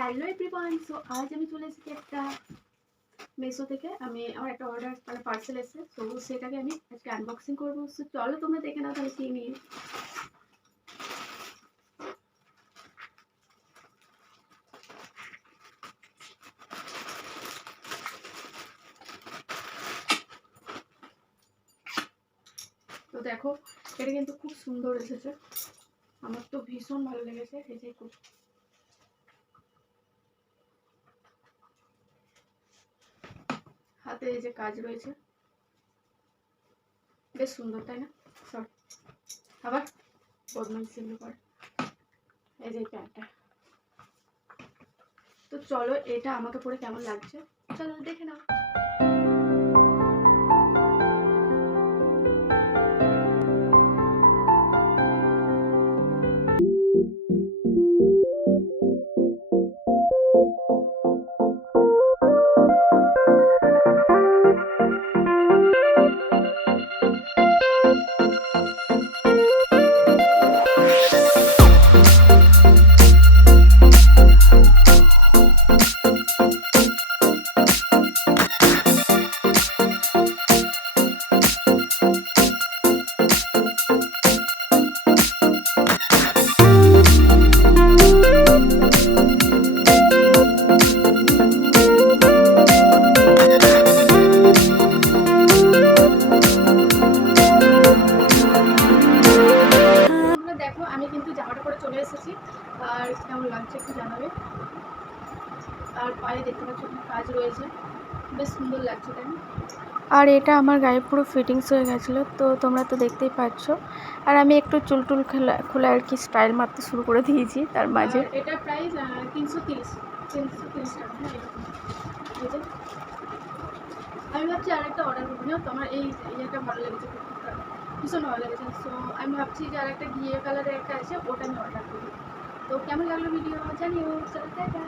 Hello everyone so আজ আমি চলে এসেছি একটা মেসো থেকে। আমি আমার একটা অর্ডার মানে পার্সেল এসেছে। তো সেটাকে আমি আজকে আনবক্সিং করব। সো চলো তোমরা দেখে নাও তাহলে কি নিয়ে। তো দেখো, এটা কিন্তু খুব সুন্দর এসেছে। আমার তো ভীষণ ভালো লেগেছে। এই যে হাতে এই যে কাজ রয়েছে। বেশ সুন্দর, তাই না? সরি আবার বদমাইশি করে। এই যে প্যান্টটা। তো চলো, এটা আমাকে পরে কেমন লাগছে? চলো দেখে নাও। চলে এসেছি। আর কেমন লাগছে একটু জানাবে। আর পায়ে দেখতে পাচ্ছ কাজ রয়েছে। বেশ সুন্দর লাগছে তাই আর এটা আমার গায়ে পুরো ফিটিংস হয়ে গেছিল তো তোমরা তো দেখতেই পাচ্ছ। আর আমি একটু চুল টুল খোলা খোলা আর কি স্টাইল মারতে শুরু করে দিয়েছি তার মাঝে। এটা প্রাইস তিনশো তিরিশ তিনশো তিরিশ টাকা হ্যাঁ। আমি ভাবছি আর একটা অর্ডার করব না তোমার এই ইয়েটা ভালো লেগেছে। ভীষণ ভালো লেগেছে সো আমি ভাবছি যে আর একটা ঘিয়ে কালারের একটা আছে, ওটা আমি অর্ডার করি। তো কেমন লাগল ভিডিও জানিও। চলো টাটা।